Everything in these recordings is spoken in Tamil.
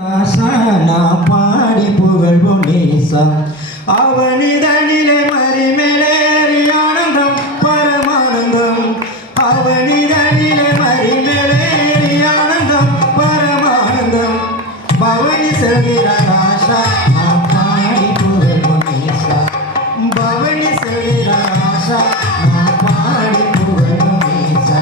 நான் பாடி புகழ்வோம் நேசா அவனிதனிலே மறிமேலேறி ஆனந்தம் பரமானந்தம் அவனிதனிலே மறிமேலேறி ஆனந்தம் பரமானந்தம் பவனி செல்கிறார் ஆஷா நான் பாடி புகழ்வோம் நேசா பவனி செல்கிறார் ஆஷா நான் பாடி புகழ்வோம் நேசா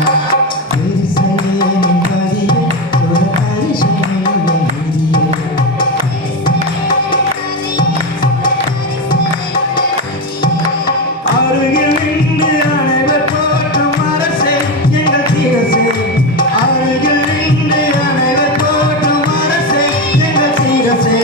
அருகில் நின்று அனைவர் போற்றும் அரசே எங்கள் சீரசே அருகில் நின்று அனைவர் போற்றும் அரசே எங்கள் சீரசே